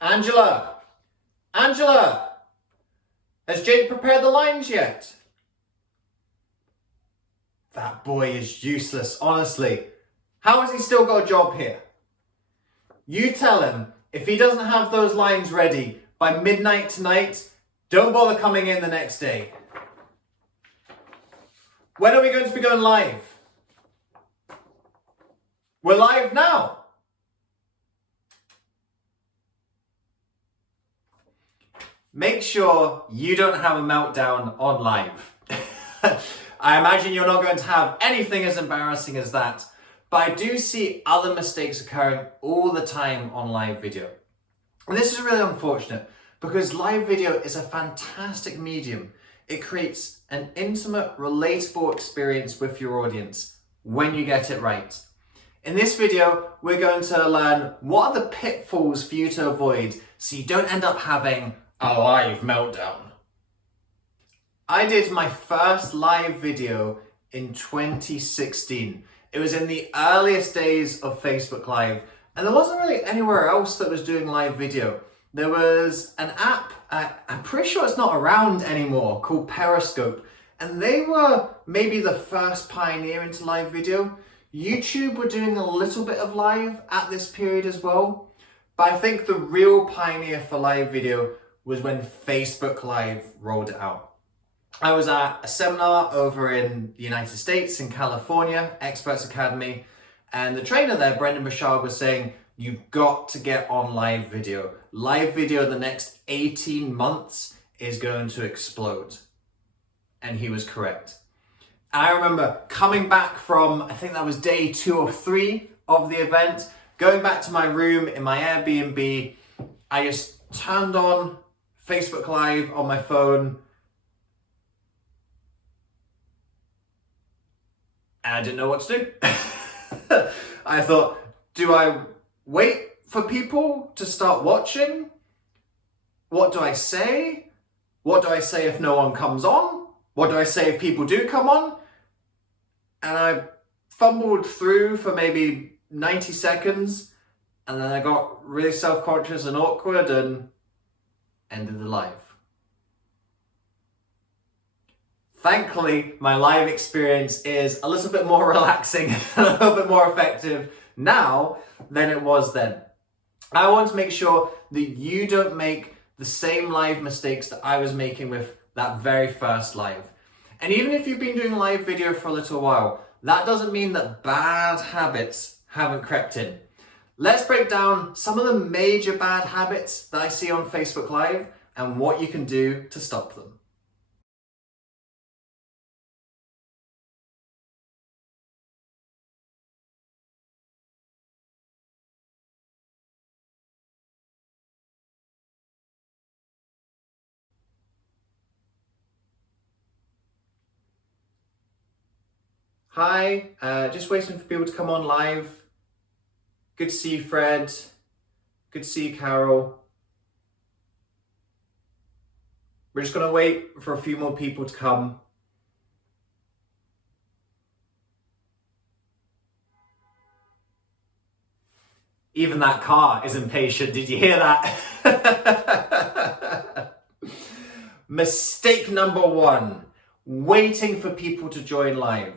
Angela! Angela! Has Jake prepared the lines yet? That boy is useless, honestly. How has he still got a job here? You tell him, if he doesn't have those lines ready by midnight tonight, don't bother coming in the next day. When are we going to be going live? We're live now. Make sure you don't have a meltdown on live. I imagine you're not going to have anything as embarrassing as that, but I do see other mistakes occurring all the time on live video. And this is really unfortunate because live video is a fantastic medium. It creates an intimate, relatable experience with your audience when you get it right. In this video, we're going to learn what are the pitfalls for you to avoid so you don't end up having a live meltdown. I did my first live video in 2016. It was in the earliest days of Facebook Live, and there wasn't really anywhere else that was doing live video. There was an app, I'm pretty sure it's not around anymore, called Periscope, and they were maybe the first pioneer into live video. YouTube were doing a little bit of live at this period as well, but I think the real pioneer for live video was when Facebook Live rolled it out. I was at a seminar over in the United States, in California, Experts Academy, and the trainer there, Brendan Bashar, was saying, you've got to get on live video. Live video in the next 18 months is going to explode. And he was correct. And I remember coming back from, I think that was day 2 or 3 of the event, going back to my room in my Airbnb, I just turned on Facebook Live on my phone, and I didn't know what to do. I thought, do I wait for people to start watching? What do I say? What do I say if no one comes on? What do I say if people do come on? And I fumbled through for maybe 90 seconds, and then I got really self-conscious and awkward and ended the live. Thankfully, my live experience is a little bit more relaxing and a little bit more effective now than it was then. I want to make sure that you don't make the same live mistakes that I was making with that very first live. And even if you've been doing live video for a little while, that doesn't mean that bad habits haven't crept in. Let's break down some of the major bad habits that I see on Facebook Live and what you can do to stop them. Hi, just waiting for people to come on live. Good to see you, Fred. Good to see you, Carol. We're just gonna wait for a few more people to come. Even that car is impatient, did you hear that? Mistake number 1, waiting for people to join live.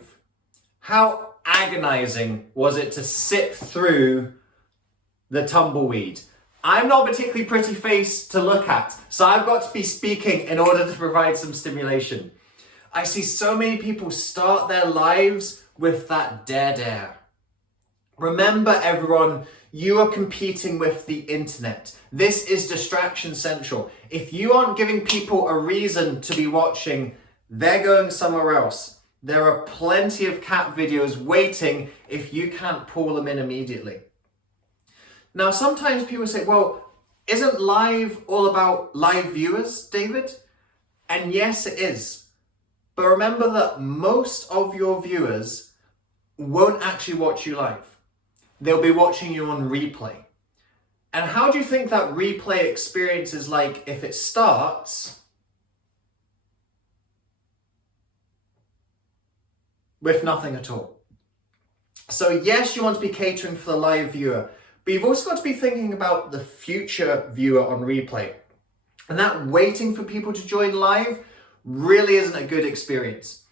How agonizing was it to sit through the tumbleweed? I'm not a particularly pretty face to look at, so I've got to be speaking in order to provide some stimulation. I see so many people start their lives with that dead air. Remember, everyone, you are competing with the internet. This is distraction central. If you aren't giving people a reason to be watching, they're going somewhere else. There are plenty of cat videos waiting if you can't pull them in immediately. Now, sometimes people say, well, isn't live all about live viewers, David? And yes, it is. But remember that most of your viewers won't actually watch you live. They'll be watching you on replay. And how do you think that replay experience is like if it starts with nothing at all? So yes, you want to be catering for the live viewer, But you've also got to be thinking about the future viewer on replay. And that waiting for people to join live really isn't a good experience.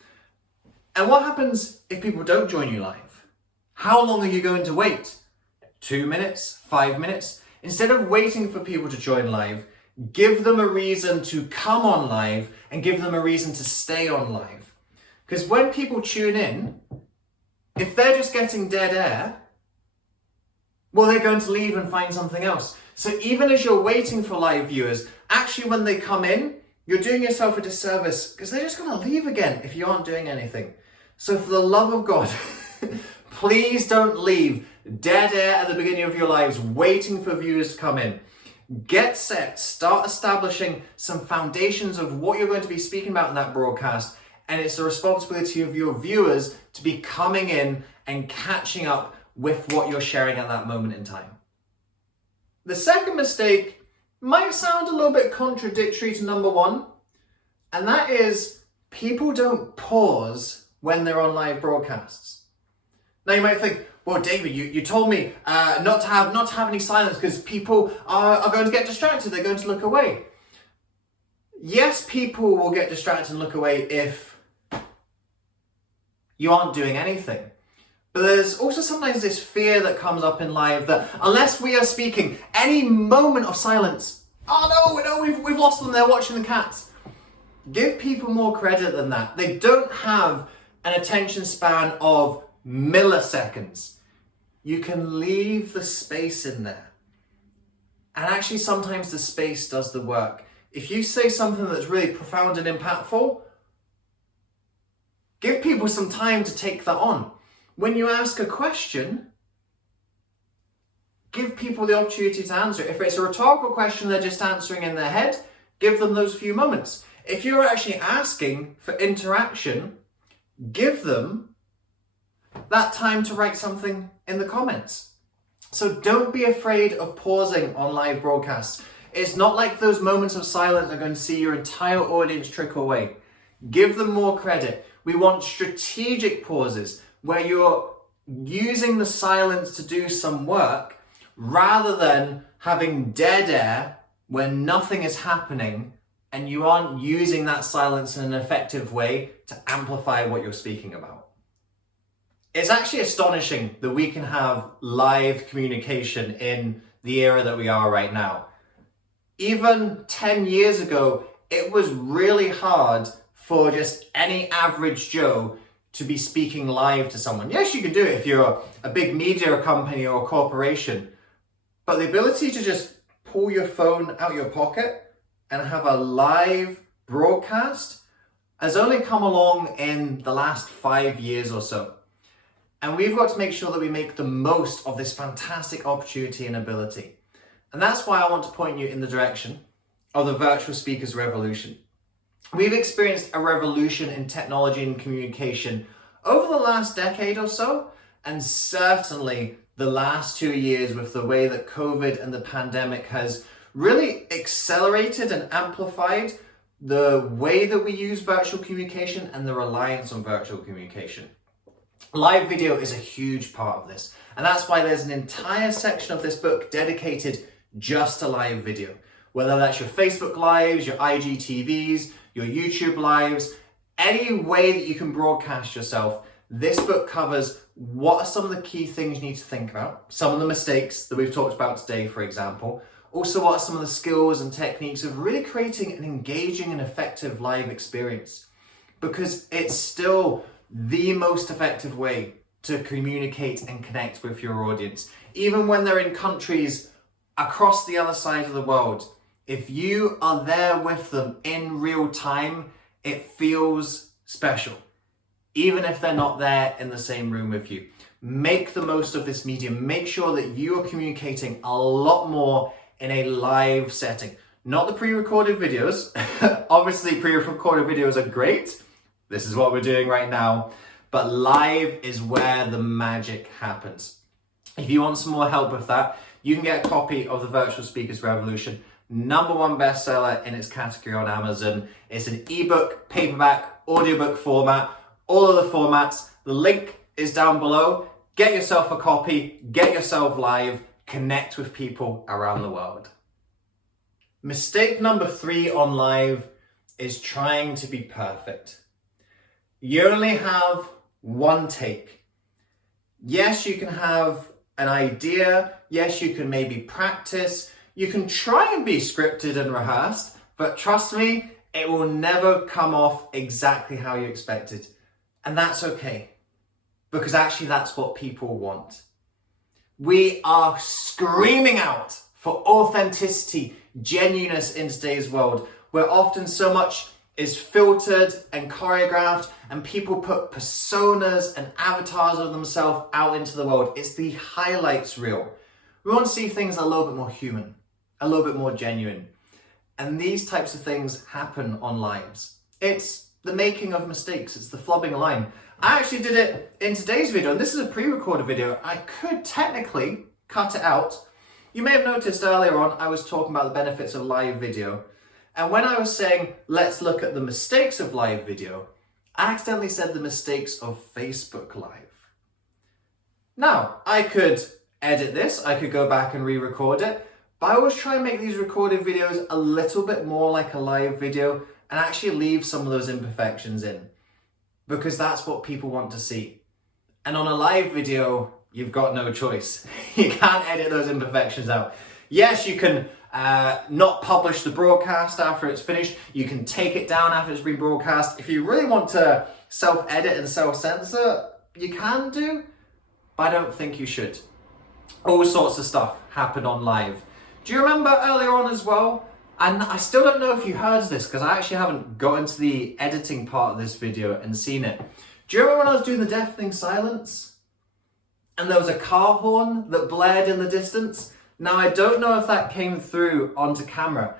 And what happens if people don't join you live? How long are you going to wait? 2 minutes? 5 minutes? Instead of waiting for people to join live, give them a reason to come on live and give them a reason to stay on live. Because when people tune in, if they're just getting dead air, well, they're going to leave and find something else. So even as you're waiting for live viewers, actually when they come in, you're doing yourself a disservice because they're just going to leave again if you aren't doing anything. So for the love of God, please don't leave dead air at the beginning of your lives waiting for viewers to come in. Get set, start establishing some foundations of what you're going to be speaking about in that broadcast, and it's the responsibility of your viewers to be coming in and catching up with what you're sharing at that moment in time. The second mistake might sound a little bit contradictory to number one, and that is people don't pause when they're on live broadcasts. Now you might think, well, David, you told me not to have any silence because people are going to get distracted. They're going to look away. Yes, people will get distracted and look away if you aren't doing anything. But there's also sometimes this fear that comes up in live that unless we are speaking, any moment of silence, oh no, we've lost them, they're watching the cats. Give people more credit than that. They don't have an attention span of milliseconds. You can leave the space in there. And actually sometimes the space does the work. If you say something that's really profound and impactful, give people some time to take that on. When you ask a question, give people the opportunity to answer. If it's a rhetorical question they're just answering in their head, give them those few moments. If you're actually asking for interaction, give them that time to write something in the comments. So don't be afraid of pausing on live broadcasts. It's not like those moments of silence are going to see your entire audience trickle away. Give them more credit. We want strategic pauses where you're using the silence to do some work rather than having dead air when nothing is happening and you aren't using that silence in an effective way to amplify what you're speaking about. It's actually astonishing that we can have live communication in the era that we are right now. Even 10 years ago, it was really hard for just any average Joe to be speaking live to someone. Yes, you can do it if you're a big media company or a corporation, but the ability to just pull your phone out your pocket and have a live broadcast has only come along in the last 5 years or so. And we've got to make sure that we make the most of this fantastic opportunity and ability. And that's why I want to point you in the direction of the virtual speakers revolution. We've experienced a revolution in technology and communication over the last decade or so, and certainly the last 2 years with the way that COVID and the pandemic has really accelerated and amplified the way that we use virtual communication and the reliance on virtual communication. Live video is a huge part of this, and that's why there's an entire section of this book dedicated just to live video. Whether that's your Facebook Lives, your IGTVs, your YouTube Lives, any way that you can broadcast yourself, this book covers what are some of the key things you need to think about, some of the mistakes that we've talked about today, for example. Also, what are some of the skills and techniques of really creating an engaging and effective live experience? Because it's still the most effective way to communicate and connect with your audience. Even when they're in countries across the other side of the world, if you are there with them in real time, it feels special. Even if they're not there in the same room with you. Make the most of this medium. Make sure that you are communicating a lot more in a live setting. Not the pre-recorded videos. Obviously, pre-recorded videos are great. This is what we're doing right now. But live is where the magic happens. If you want some more help with that, you can get a copy of the Virtual Speakers Revolution. #1 bestseller in its category on Amazon. It's an ebook, paperback, audiobook format, all of the formats. The link is down below. Get yourself a copy, get yourself live, connect with people around the world. Mistake number 3 on live is trying to be perfect. You only have one take. Yes, you can have an idea. Yes, you can maybe practice. You can try and be scripted and rehearsed, but trust me, it will never come off exactly how you expected. And that's okay, because actually that's what people want. We are screaming out for authenticity, genuineness in today's world, where often so much is filtered and choreographed, and people put personas and avatars of themselves out into the world. It's the highlights reel. We want to see things a little bit more human, a little bit more genuine. And these types of things happen on lives. It's the making of mistakes. It's the flubbing a line. I actually did it in today's video, and this is a pre-recorded video. I could technically cut it out. You may have noticed earlier on, I was talking about the benefits of live video. And when I was saying, let's look at the mistakes of live video, I accidentally said the mistakes of Facebook Live. Now, I could edit this, I could go back and re-record it, but I always try and make these recorded videos a little bit more like a live video and actually leave some of those imperfections in, because that's what people want to see. And on a live video, you've got no choice. You can't edit those imperfections out. Yes, you can not publish the broadcast after it's finished. You can take it down after it's been broadcast. If you really want to self-edit and self-censor, you can do, but I don't think you should. All sorts of stuff happen on live. Do you remember earlier on as well? And I still don't know if you heard this, because I actually haven't got into the editing part of this video and seen it. Do you remember when I was doing the deafening silence? And there was a car horn that blared in the distance? Now, I don't know if that came through onto camera.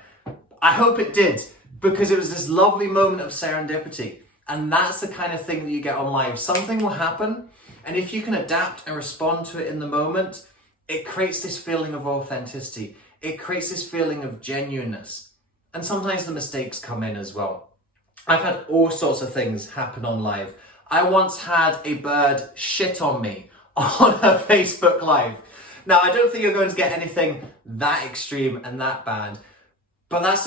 I hope it did, because it was this lovely moment of serendipity. And that's the kind of thing that you get on live. Something will happen, and if you can adapt and respond to it in the moment, it creates this feeling of authenticity. It creates this feeling of genuineness. And sometimes the mistakes come in as well. I've had all sorts of things happen on live. I once had a bird shit on me on a Facebook Live. Now, I don't think you're going to get anything that extreme and that bad, but that's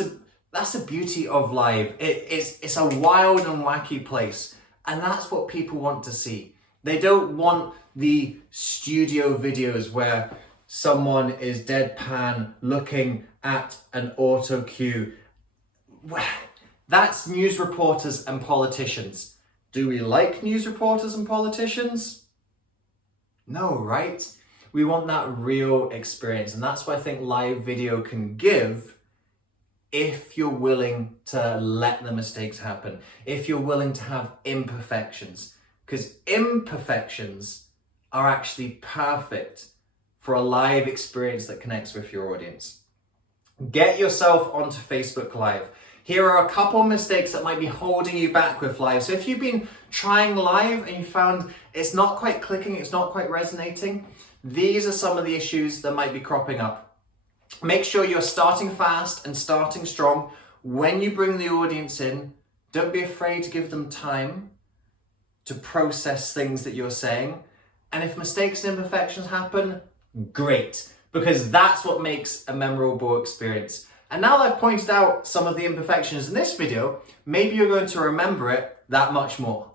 the beauty of live. It's a wild and wacky place, and that's what people want to see. They don't want the studio videos where someone is deadpan looking at an auto cue. That's news reporters and politicians. Do we like news reporters and politicians? No, right? We want that real experience, and that's what I think live video can give if you're willing to let the mistakes happen, if you're willing to have imperfections, because imperfections are actually perfect for a live experience that connects with your audience. Get yourself onto Facebook Live. Here are a couple mistakes that might be holding you back with live. So if you've been trying live and you found it's not quite clicking, it's not quite resonating, these are some of the issues that might be cropping up. Make sure you're starting fast and starting strong. When you bring the audience in, don't be afraid to give them time to process things that you're saying. And if mistakes and imperfections happen, great, because that's what makes a memorable experience. And now that I've pointed out some of the imperfections in this video, maybe you're going to remember it that much more.